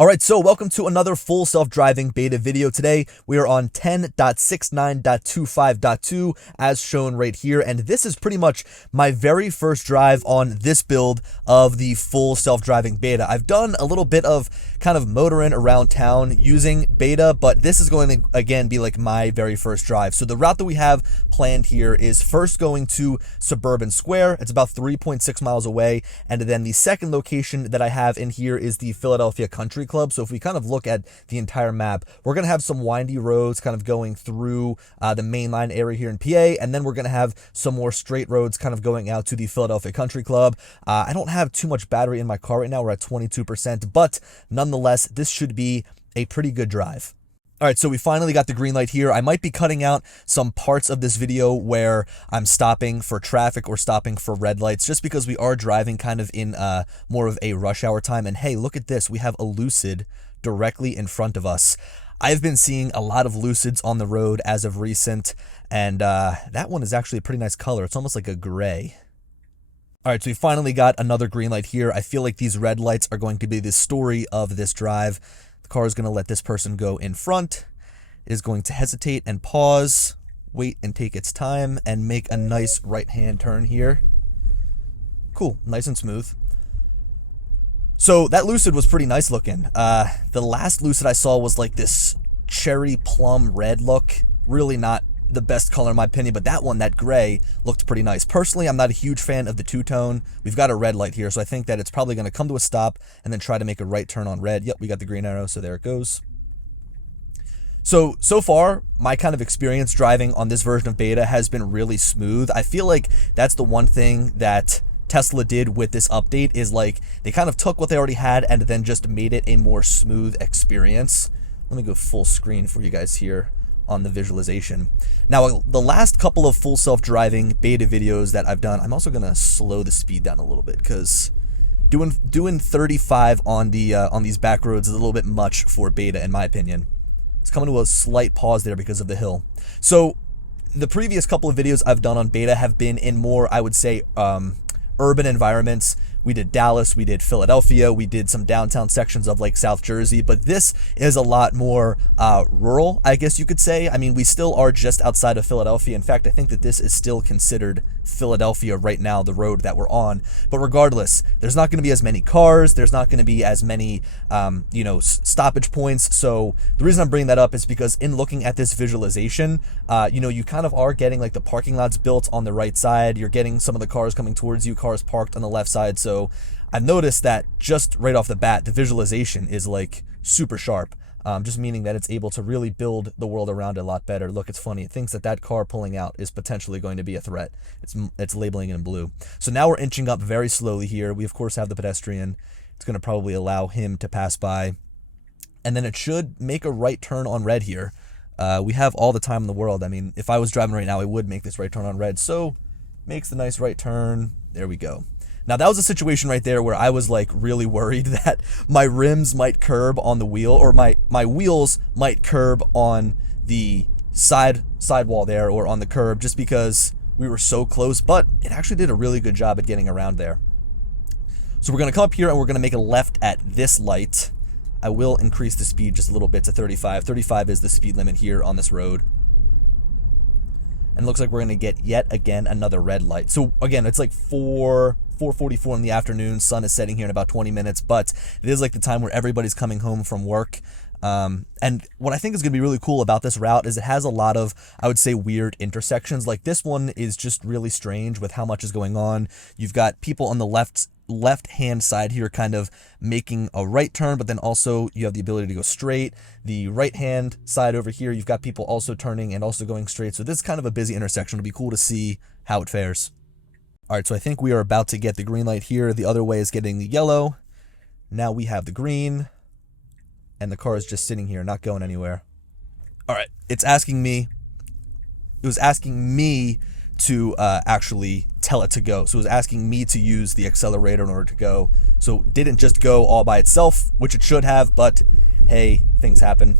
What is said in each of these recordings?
Alright, so welcome to another full self-driving beta video. Today, we are on 10.69.25.2 as shown right here, and this is pretty much my very first drive on this build of the full self-driving beta. I've done a little bit of kind of motoring around town using beta, but this is going to, again, be like my very first drive. So the route that we have planned here is first going to Suburban Square. It's about 3.6 miles away, and then the second location that I have in here is the Philadelphia Country Club. So if we kind of look at the entire map, we're going to have some windy roads kind of going through the main line area here in PA, and then we're going to have some more straight roads kind of going out to the Philadelphia Country Club. I don't have too much battery in my car right now. We're at 22%, but nonetheless, this should be a pretty good drive. All right, so we finally got the green light here. I might be cutting out some parts of this video where I'm stopping for traffic or stopping for red lights, just because we are driving kind of in more of a rush hour time. And hey, look at this. We have a Lucid directly in front of us. I've been seeing a lot of Lucids on the road as of recent, and that one is actually a pretty nice color. It's almost like a gray. All right, so we finally got another green light here. I feel like these red lights are going to be the story of this drive. The car is going to let this person go in front. It is going to hesitate and pause, wait and take its time, and make a nice right-hand turn here. Cool, nice and smooth. So that Lucid was pretty nice looking. The last Lucid I saw was like this cherry plum red look. Really not the best color in my opinion, but that one, that gray, looked pretty nice. Personally, I'm not a huge fan of the two-tone. We've got a red light here, so I think that it's probably going to come to a stop and then try to make a right turn on red. Yep, we got the green arrow, so there it goes. So far, my kind of experience driving on this version of beta has been really smooth. I feel like that's the one thing that Tesla did with this update, is like they kind of took what they already had and then just made it a more smooth experience. Let me go full screen for you guys here on the visualization. Now, the last couple of full self-driving beta videos that I've done, I'm also gonna slow the speed down a little bit because doing 35 on these back roads is a little bit much for beta in my opinion. It's coming to a slight pause there because of the hill. So the previous couple of videos I've done on beta have been in more, I would say, urban environments. We did Dallas, we did Philadelphia, we did some downtown sections of like South Jersey, but this is a lot more rural, I guess you could say. I mean, we still are just outside of Philadelphia. In fact, I think that this is still considered Philadelphia right now, the road that we're on. But regardless, there's not going to be as many cars. There's not going to be as many, stoppage points. So the reason I'm bringing that up is because in looking at this visualization, you kind of are getting like the parking lots built on the right side. You're getting some of the cars coming towards you, cars parked on the left side. So I've noticed that just right off the bat, the visualization is like super sharp. Just meaning that it's able to really build the world around it a lot better. Look, it's funny. It thinks that car pulling out is potentially going to be a threat. It's labeling it in blue. So now we're inching up very slowly here. We, of course, have the pedestrian. It's going to probably allow him to pass by. And then it should make a right turn on red here. We have all the time in the world. I mean, if I was driving right now, I would make this right turn on red. So makes the nice right turn. There we go. Now, that was a situation right there where I was like really worried that my rims might curb on the wheel, or my wheels might curb on the sidewall there or on the curb, just because we were so close, but it actually did a really good job at getting around there. So we're going to come up here and we're going to make a left at this light. I will increase the speed just a little bit to 35. 35 is the speed limit here on this road. And it looks like we're going to get yet again another red light. So again, it's like 4:44 in the afternoon. Sun is setting here in about 20 minutes, but it is like the time where everybody's coming home from work. And what I think is going to be really cool about this route is it has a lot of, I would say, weird intersections. Like this one is just really strange with how much is going on. You've got people on the left-hand side here kind of making a right turn, but then also you have the ability to go straight. The right-hand side over here, you've got people also turning and also going straight. So this is kind of a busy intersection. It'll be cool to see how it fares. All right, so I think we are about to get the green light here. The other way is getting the yellow. Now we have the green, and the car is just sitting here, not going anywhere. All right, it was asking me to actually tell it to go. So it was asking me to use the accelerator in order to go. So it didn't just go all by itself, which it should have, but hey, things happen.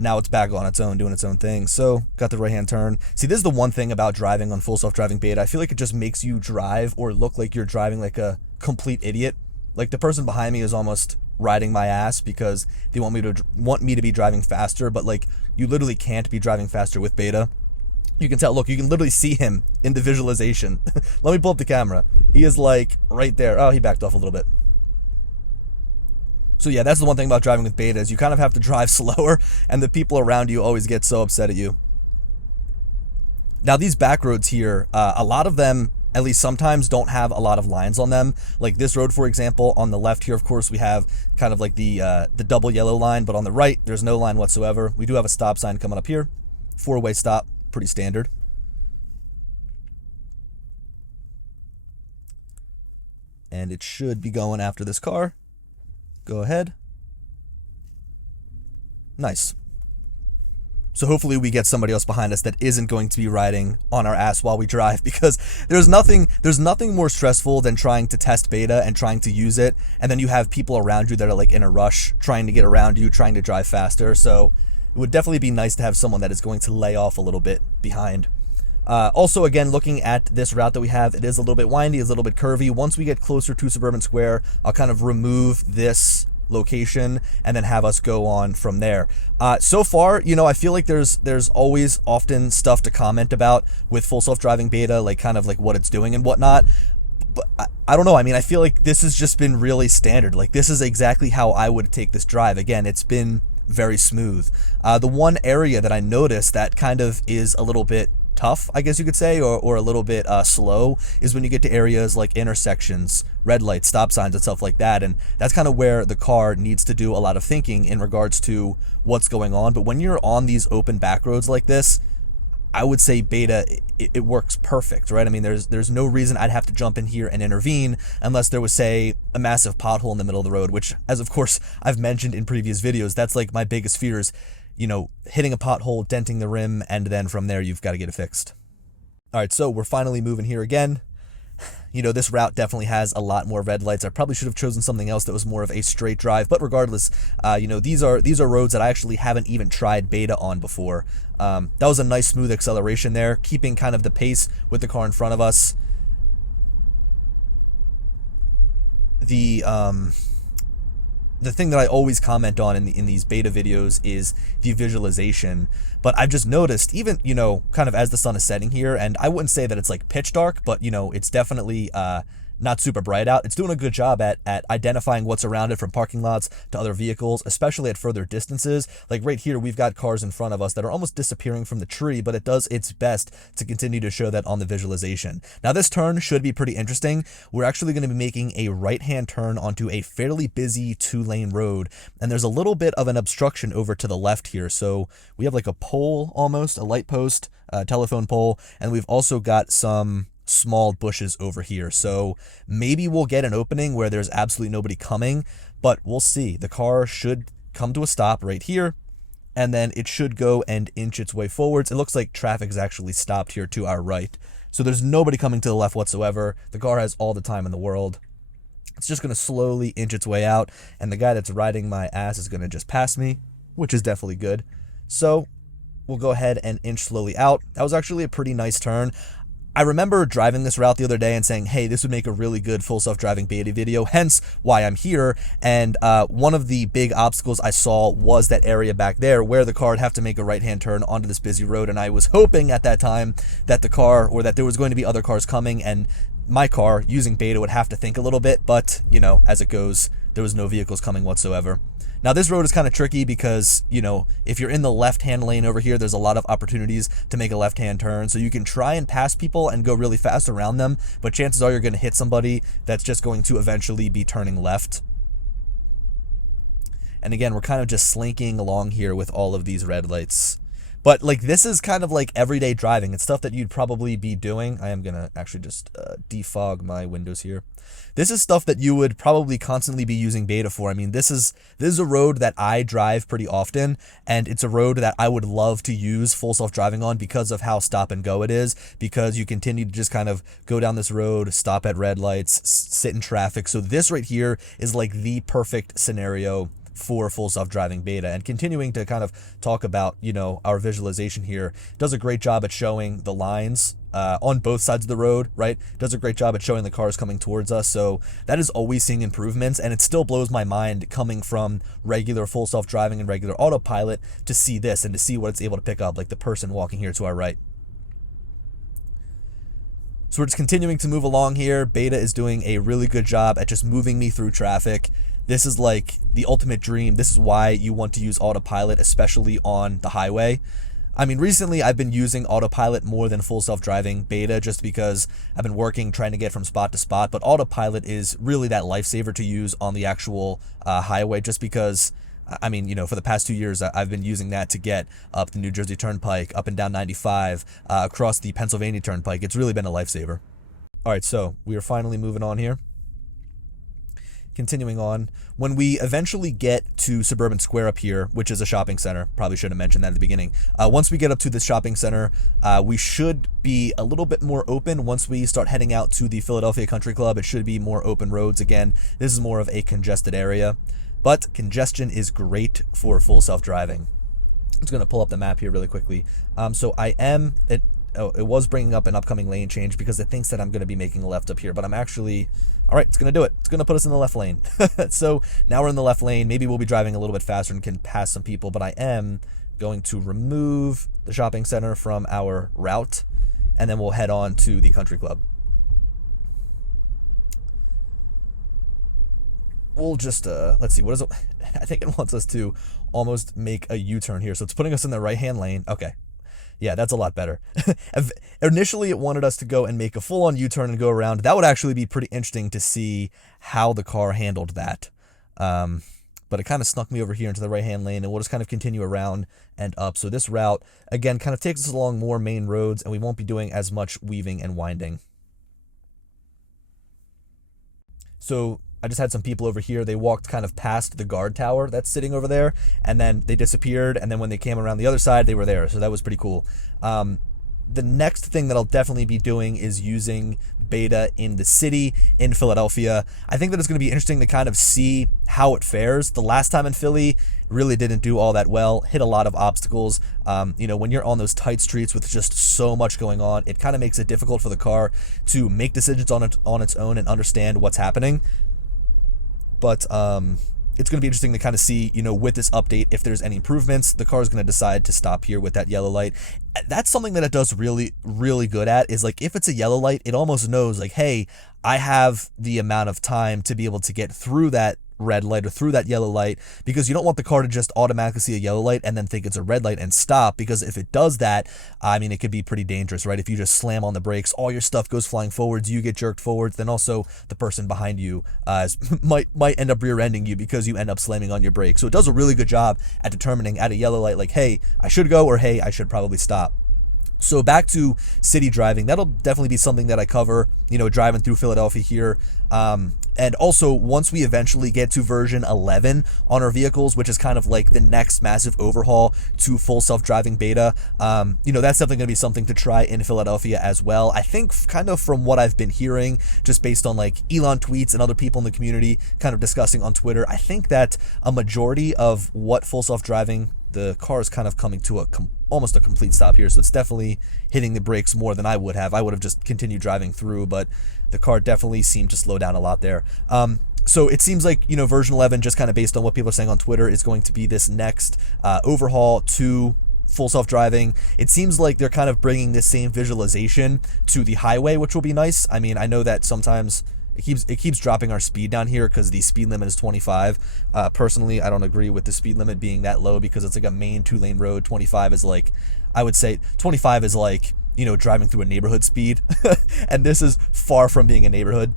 Now it's back on its own, doing its own thing. So got the right-hand turn. See, this is the one thing about driving on full self-driving beta. I feel like it just makes you drive or look like you're driving like a complete idiot. Like the person behind me is almost riding my ass because they want me to be driving faster, but like you literally can't be driving faster with beta. You can tell, look, you can literally see him in the visualization. Let me pull up the camera. He is like right there. Oh, he backed off a little bit. So yeah, that's the one thing about driving with beta is you kind of have to drive slower, and the people around you always get so upset at you. Now these back roads here, a lot of them, at least sometimes, don't have a lot of lines on them. Like this road, for example, on the left here, of course, we have kind of like the double yellow line, but on the right, there's no line whatsoever. We do have a stop sign coming up here. 4-way stop, pretty standard. And it should be going after this car. Go ahead. Nice. So hopefully we get somebody else behind us that isn't going to be riding on our ass while we drive, because there's nothing more stressful than trying to test beta and trying to use it, and then you have people around you that are like in a rush, trying to get around you, trying to drive faster. So it would definitely be nice to have someone that is going to lay off a little bit behind. Also, again, looking at this route that we have, it is a little bit windy, it's a little bit curvy. Once we get closer to Suburban Square, I'll kind of remove this location and then have us go on from there. So far, you know, I feel like there's always often stuff to comment about with full self-driving beta, like kind of like what it's doing and whatnot. But I don't know. I mean, I feel like this has just been really standard. Like this is exactly how I would take this drive. Again, it's been very smooth. The one area that I noticed that kind of is a little bit tough, I guess you could say, or a little bit slow, is when you get to areas like intersections, red lights, stop signs, and stuff like that. And that's kind of where the car needs to do a lot of thinking in regards to what's going on. But when you're on these open back roads like this, I would say beta, it works perfect, right? I mean, there's no reason I'd have to jump in here and intervene unless there was, say, a massive pothole in the middle of the road, which, as of course I've mentioned in previous videos, that's like my biggest fears. You know, hitting a pothole, denting the rim, and then from there, you've got to get it fixed. All right, so we're finally moving here again. You know, this route definitely has a lot more red lights. I probably should have chosen something else that was more of a straight drive, but regardless, you know, these are roads that I actually haven't even tried beta on before. That was a nice smooth acceleration there, keeping kind of the pace with the car in front of us. The thing that I always comment on in these beta videos is the visualization. But I've just noticed, even, you know, kind of as the sun is setting here, and I wouldn't say that it's like pitch dark, but, you know, it's definitely not super bright out. It's doing a good job at identifying what's around it, from parking lots to other vehicles, especially at further distances. Like right here, we've got cars in front of us that are almost disappearing from the tree, but it does its best to continue to show that on the visualization. Now this turn should be pretty interesting. We're actually going to be making a right-hand turn onto a fairly busy 2-lane road, and there's a little bit of an obstruction over to the left here. So we have like a pole, almost a light post, a telephone pole, and we've also got some small bushes over here. So maybe we'll get an opening where there's absolutely nobody coming, but we'll see. The car should come to a stop right here, and then it should go and inch its way forwards. It looks like traffic is actually stopped here to our right. So there's nobody coming to the left whatsoever. The car has all the time in the world. It's just going to slowly inch its way out, and the guy that's riding my ass is going to just pass me, which is definitely good. So we'll go ahead and inch slowly out. That was actually a pretty nice turn. I remember driving this route the other day and saying, hey, this would make a really good full self-driving beta video, hence why I'm here. And one of the big obstacles I saw was that area back there where the car would have to make a right-hand turn onto this busy road. And I was hoping at that time that the car, or that there was going to be other cars coming, and my car using beta would have to think a little bit. But, you know, as it goes, there was no vehicles coming whatsoever. Now this road is kind of tricky because, you know, if you're in the left-hand lane over here, there's a lot of opportunities to make a left-hand turn. So you can try and pass people and go really fast around them, but chances are you're going to hit somebody that's just going to eventually be turning left. And again, we're kind of just slinking along here with all of these red lights. But like, this is kind of like everyday driving. It's stuff that you'd probably be doing. I am going to actually just defog my windows here. This is stuff that you would probably constantly be using beta for. I mean, this is a road that I drive pretty often, and it's a road that I would love to use full self-driving on because of how stop and go it is, because you continue to just kind of go down this road, stop at red lights, sit in traffic. So this right here is like the perfect scenario for full self-driving beta. And continuing to kind of talk about, our visualization here, does a great job at showing the lines on both sides of the road, right? Does a great job at showing the cars coming towards us. So that is always seeing improvements, and it still blows my mind coming from regular full self-driving and regular autopilot to see this and to see what it's able to pick up, like the person walking here to our right. So we're just continuing to move along here. Beta is doing a really good job at just moving me through traffic. This is like the ultimate dream. This is why you want to use autopilot, especially on the highway. I mean, recently I've been using autopilot more than full self-driving beta just because I've been working trying to get from spot to spot, but autopilot is really that lifesaver to use on the actual highway, just because, I mean, for the past 2 years, I've been using that to get up the New Jersey Turnpike, up and down 95, across the Pennsylvania Turnpike. It's really been a lifesaver. All right, so we are finally moving on here. Continuing on, when we eventually get to Suburban Square up here, which is a shopping center, probably should have mentioned that at the beginning. Once we get up to this shopping center, we should be a little bit more open. Once we start heading out to the Philadelphia Country Club, it should be more open roads again. This is more of a congested area, but congestion is great for full self-driving. I'm just going to pull up the map here really quickly. So I am... it was bringing up an upcoming lane change because it thinks that I'm going to be making a left up here, but I'm actually... All right, it's going to do it. It's going to put us in the left lane. So now we're in the left lane. Maybe we'll be driving a little bit faster and can pass some people, but I am going to remove the shopping center from our route, and then we'll head on to the country club. We'll just, let's see, what is it? I think it wants us to almost make a U-turn here. So it's putting us in the right-hand lane. Okay. Yeah, that's a lot better. Initially, it wanted us to go and make a full-on U-turn and go around. That would actually be pretty interesting to see how the car handled that. But it kind of snuck me over here into the right-hand lane, and we'll just kind of continue around and up. So this route, again, kind of takes us along more main roads, and we won't be doing as much weaving and winding. So I just had some people over here. They walked kind of past the guard tower that's sitting over there, and then they disappeared, and then when they came around the other side, they were there. So that was pretty cool. The next thing that I'll definitely be doing is using beta in the city in Philadelphia. I think that it's going to be interesting to kind of see how it fares. The last time in Philly really didn't do all that well, hit a lot of obstacles. When you're on those tight streets with just so much going on, it kind of makes it difficult for the car to make decisions on its own and understand what's happening. But it's going to be interesting to kind of see, with this update, if there's any improvements. The car is going to decide to stop here with that yellow light. That's something that it does really, really good at, is like if it's a yellow light, it almost knows like, hey, I have the amount of time to be able to get through that red light or through that yellow light, because you don't want the car to just automatically see a yellow light and then think it's a red light and stop, because if it does that, I mean, it could be pretty dangerous, right? If you just slam on the brakes, all your stuff goes flying forwards, you get jerked forwards, then also the person behind you might end up rear-ending you because you end up slamming on your brakes. So it does a really good job at determining at a yellow light, like, hey, I should go, or hey, I should probably stop. So back to city driving, that'll definitely be something that I cover, driving through Philadelphia here. And also, once we eventually get to version 11 on our vehicles, which is kind of like the next massive overhaul to full self-driving beta, that's definitely going to be something to try in Philadelphia as well. I think kind of from what I've been hearing, just based on like Elon tweets and other people in the community kind of discussing on Twitter, I think that a majority of what full self-driving, the car is kind of coming to almost a complete stop here. So it's definitely hitting the brakes more than I would have. I would have just continued driving through, but the car definitely seemed to slow down a lot there. So it seems like, version 11, just kind of based on what people are saying on Twitter, is going to be this next overhaul to full self-driving. It seems like they're kind of bringing the same visualization to the highway, which will be nice. I mean, I know that sometimes it keeps dropping our speed down here because the speed limit is 25. Personally, I don't agree with the speed limit being that low, because it's like a main 2-lane road. 25 is like, I would say 25 is like, driving through a neighborhood speed. And this is far from being a neighborhood.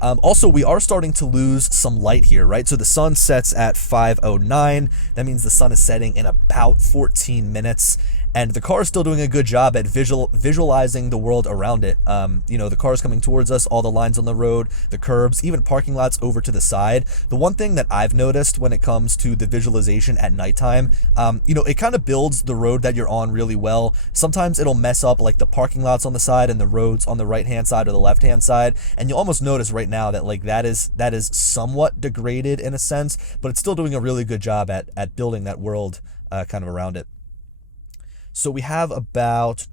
Also, we are starting to lose some light here, right? So the sun sets at 5:09. That means the sun is setting in about 14 minutes. and the car is still doing a good job at visualizing the world around it. The car is coming towards us, all the lines on the road, the curbs, even parking lots over to the side. The one thing that I've noticed when it comes to the visualization at nighttime, it kind of builds the road that you're on really well. Sometimes it'll mess up like the parking lots on the side and the roads on the right-hand side or the left-hand side, and you'll almost notice right now that like that is somewhat degraded in a sense, but it's still doing a really good job at building that world kind of around it. So we have about,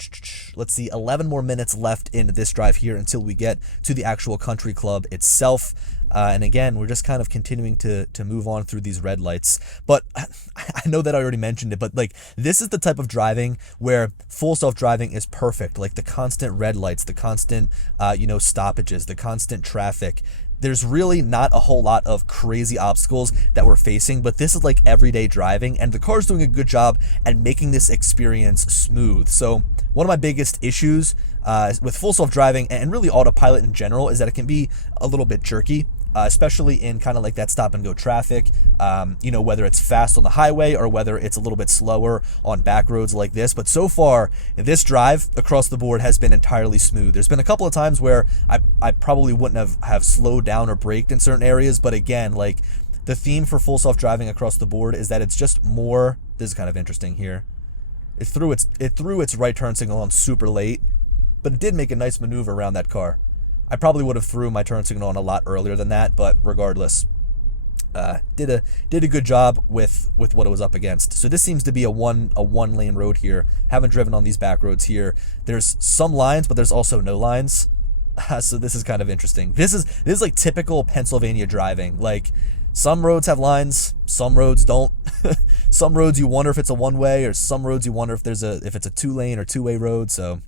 let's see, 11 more minutes left in this drive here until we get to the actual country club itself. And again, we're just kind of continuing to move on through these red lights. But I know that I already mentioned it, but like this is the type of driving where full self-driving is perfect. Like the constant red lights, the constant, stoppages, the constant traffic. There's really not a whole lot of crazy obstacles that we're facing, but this is like everyday driving, and the car's doing a good job at making this experience smooth. So one of my biggest issues with full self-driving and really autopilot in general is that it can be a little bit jerky. Especially in kind of like that stop and go traffic, whether it's fast on the highway or whether it's a little bit slower on back roads like this. But so far, this drive across the board has been entirely smooth. There's been a couple of times where I probably wouldn't have slowed down or braked in certain areas. But again, like the theme for full self-driving across the board is that it's just more, this is kind of interesting here. It threw its right turn signal on super late, but it did make a nice maneuver around that car. I probably would have threw my turn signal on a lot earlier than that, but regardless, did a good job with what it was up against. So this seems to be a one lane road here. Haven't driven on these back roads here. There's some lines, but there's also no lines. So this is kind of interesting. This is like typical Pennsylvania driving. Like some roads have lines, some roads don't. Some roads you wonder if it's a one-way, or some roads you wonder if it's a two-lane or two-way road. So,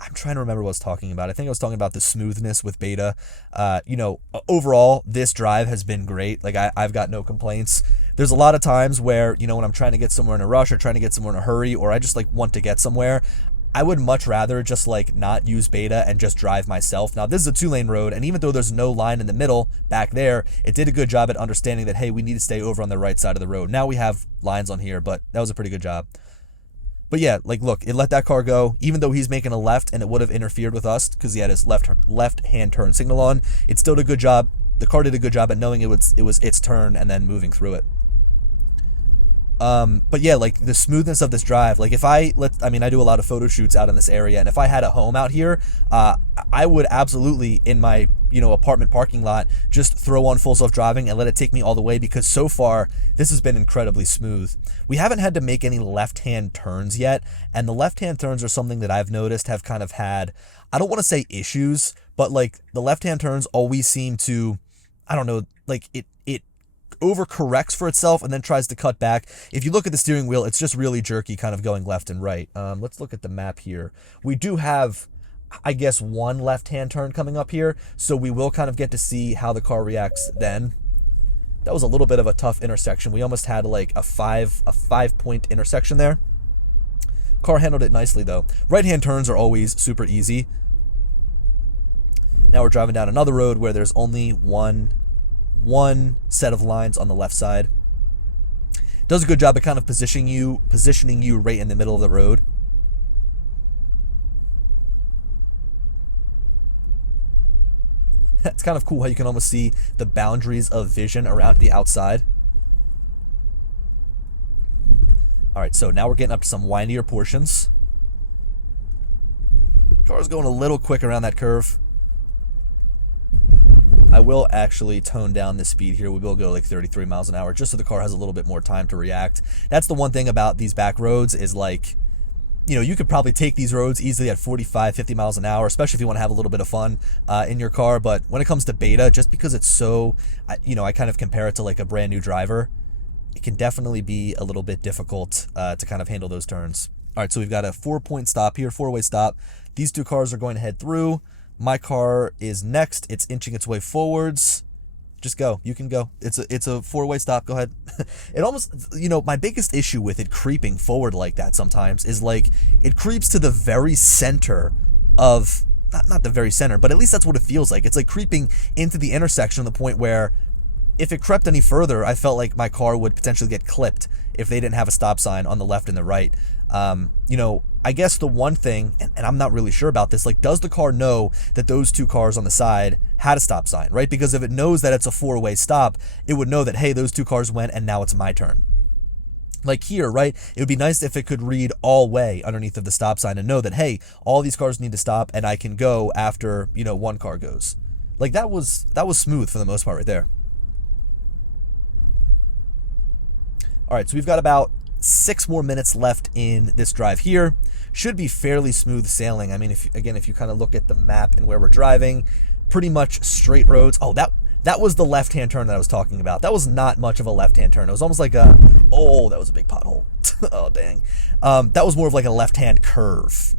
I'm trying to remember what I was talking about. I think I was talking about the smoothness with beta. Overall, this drive has been great. Like I've got no complaints. There's a lot of times where, when I'm trying to get somewhere in a rush or trying to get somewhere in a hurry, or I just like want to get somewhere, I would much rather just like not use beta and just drive myself. Now this is a 2-lane road, and even though there's no line in the middle back there, it did a good job at understanding that, hey, we need to stay over on the right side of the road. Now we have lines on here, but that was a pretty good job. But yeah, like look, it let that car go, even though he's making a left and it would have interfered with us because he had his left-hand turn signal on. It still did a good job. The car did a good job at knowing it was its turn and then moving through it. But yeah, like the smoothness of this drive, like if I do a lot of photo shoots out in this area, and if I had a home out here, I would absolutely in my, apartment parking lot, just throw on full self-driving and let it take me all the way, because so far this has been incredibly smooth. We haven't had to make any left-hand turns yet, and the left-hand turns are something that I've noticed have kind of had, I don't want to say issues, but like the left-hand turns always seem to, I don't know, like it overcorrects for itself and then tries to cut back. If you look at the steering wheel, it's just really jerky, kind of going left and right. Let's look at the map here. We do have, I guess, one left-hand turn coming up here, so we will kind of get to see how the car reacts then. That was a little bit of a tough intersection. We almost had like a 5-point intersection there. Car handled it nicely though. Right-hand turns are always super easy. Now we're driving down another road where there's only one set of lines on the left side. Does a good job at kind of positioning you right in the middle of the road. It's kind of cool how you can almost see the boundaries of vision around the outside. All right, so now we're getting up to some windier portions. Car's going a little quick around that curve. I will actually tone down the speed here. We will go like 33 miles an hour just so the car has a little bit more time to react. That's the one thing about these back roads is like, you could probably take these roads easily at 45, 50 miles an hour, especially if you want to have a little bit of fun in your car. But when it comes to beta, just because it's so, I kind of compare it to like a brand new driver, it can definitely be a little bit difficult to kind of handle those turns. All right, so we've got a 4-point stop here, 4-way stop. These two cars are going to head through. My car is next. It's inching its way forwards. Just go. You can go. It's a 4-way stop. Go ahead. It almost, my biggest issue with it creeping forward like that sometimes is like it creeps to the very center of, not the very center, but at least that's what it feels like. It's like creeping into the intersection to the point where if it crept any further, I felt like my car would potentially get clipped if they didn't have a stop sign on the left and the right. You know, I guess the one thing, and I'm not really sure about this, like, does the car know that those two cars on the side had a stop sign, right? Because if it knows that it's a four-way stop, it would know that, hey, those two cars went and now it's my turn. Like here, right? It would be nice if it could read all way underneath of the stop sign and know that, hey, all these cars need to stop and I can go after, you know, one car goes. Like that was smooth for the most part right there. All right, so we've got about 6 more minutes left in this drive here. Should be fairly smooth sailing. I mean, if you kind of look at the map and where we're driving, pretty much straight roads. Oh, that was the left-hand turn that I was talking about. That was not much of a left-hand turn. It was almost like a, oh, that was a big pothole. Oh, dang. That was more of like a left-hand curve.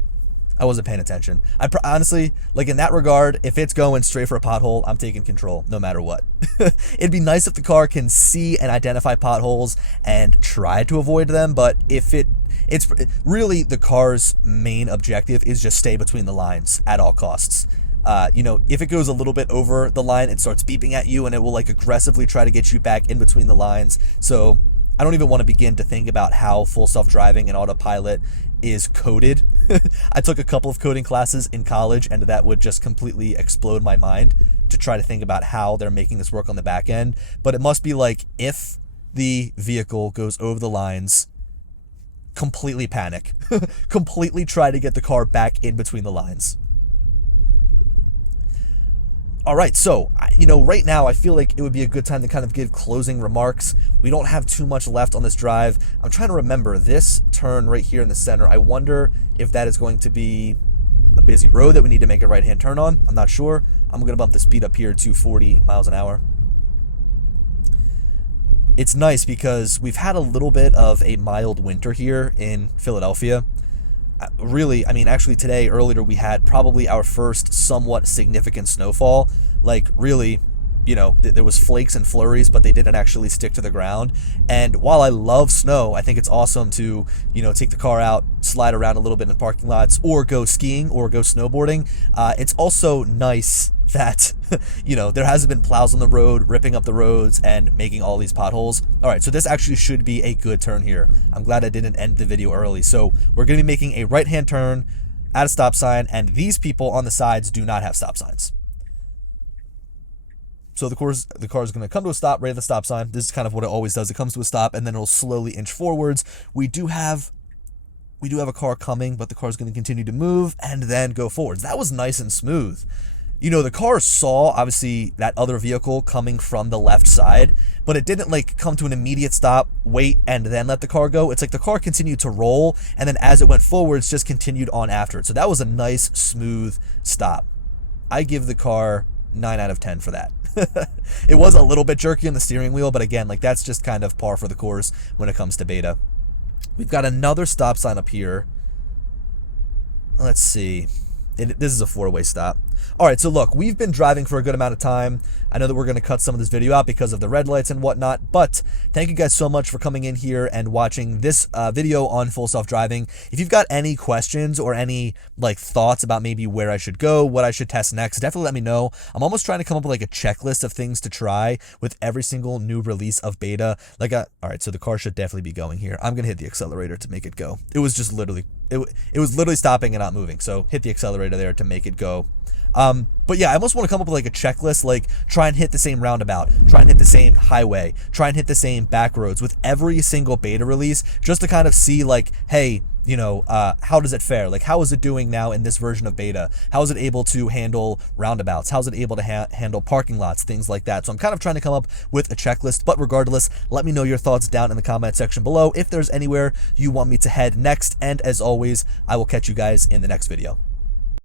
I wasn't paying attention. Honestly, like in that regard, if it's going straight for a pothole, I'm taking control no matter what. It'd be nice if the car can see and identify potholes and try to avoid them, but if it's really the car's main objective is just stay between the lines at all costs. You know, if it goes a little bit over the line, it starts beeping at you and it will like aggressively try to get you back in between the lines. So I don't even want to begin to think about how full self-driving and autopilot is coded. I took a couple of coding classes in college and that would just completely explode my mind to try to think about how they're making this work on the back end. But it must be like, if the vehicle goes over the lines, completely panic, completely try to get the car back in between the lines. All right, so, you know, right now I feel like it would be a good time to kind of give closing remarks. We don't have too much left on this drive. I'm trying to remember this turn right here in the center. I wonder if that is going to be a busy road that we need to make a right-hand turn on. I'm not sure. I'm going to bump the speed up here to 40 miles an hour. It's nice because we've had a little bit of a mild winter here in Philadelphia. Really, I mean, actually today, earlier, we had probably our first somewhat significant snowfall. Like, really, you know, there was flakes and flurries, but they didn't actually stick to the ground. And while I love snow, I think it's awesome to, you know, take the car out, slide around a little bit in parking lots, or go skiing or go snowboarding. It's also nice that, you know, there hasn't been plows on the road, ripping up the roads and making all these potholes. All right, so this actually should be a good turn here. I'm glad I didn't end the video early. So we're going to be making a right-hand turn at a stop sign, and these people on the sides do not have stop signs. So the car is going to come to a stop right at the stop sign. This is kind of what it always does. It comes to a stop, and then it'll slowly inch forwards. We do have a car coming, but the car is going to continue to move and then go forwards. That was nice and smooth. You know, the car saw, obviously, that other vehicle coming from the left side, but it didn't, like, come to an immediate stop, wait, and then let the car go. It's like the car continued to roll, and then as it went forwards, just continued on after it. So that was a nice, smooth stop. I give the car 9 out of 10 for that. It was a little bit jerky on the steering wheel, but again, like, that's just kind of par for the course when it comes to beta. We've got another stop sign up here. Let's see. This is a 4-way stop. All right, so look, we've been driving for a good amount of time. I know that we're going to cut some of this video out because of the red lights and whatnot, but thank you guys so much for coming in here and watching this video on full self-driving. If you've got any questions or any like thoughts about maybe where I should go, what I should test next, definitely let me know. I'm almost trying to come up with like a checklist of things to try with every single new release of beta. All right, so the car should definitely be going here. I'm going to hit the accelerator to make it go. It was just literally, it was literally stopping and not moving. So hit the accelerator there to make it go. But yeah, I almost want to come up with like a checklist, like try and hit the same roundabout, try and hit the same highway, try and hit the same back roads with every single beta release, just to kind of see like, hey, you know, how does it fare? Like, how is it doing now in this version of beta? How is it able to handle roundabouts? How is it able to handle parking lots, things like that? So I'm kind of trying to come up with a checklist, but regardless, let me know your thoughts down in the comment section below if there's anywhere you want me to head next. And as always, I will catch you guys in the next video.